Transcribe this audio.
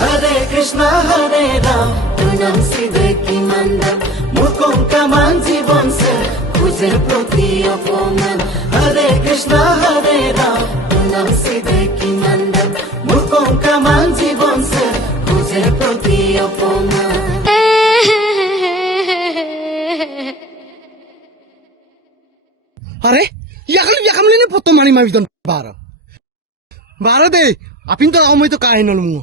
Hare Krishna Hare Ram Tunam Sidhe ki mandam Mukon kaman জীবন se খুঁজের প্রতি অপমান Hare Krishna Hare Ram Tunam Sidhe ki mandam Mukon kaman জীবন se খুঁজের প্রতি অপমান अरे याकल ने photo मारी मारी दन बारा दे अपिन तो आओ मैं तो काहे न लूंगा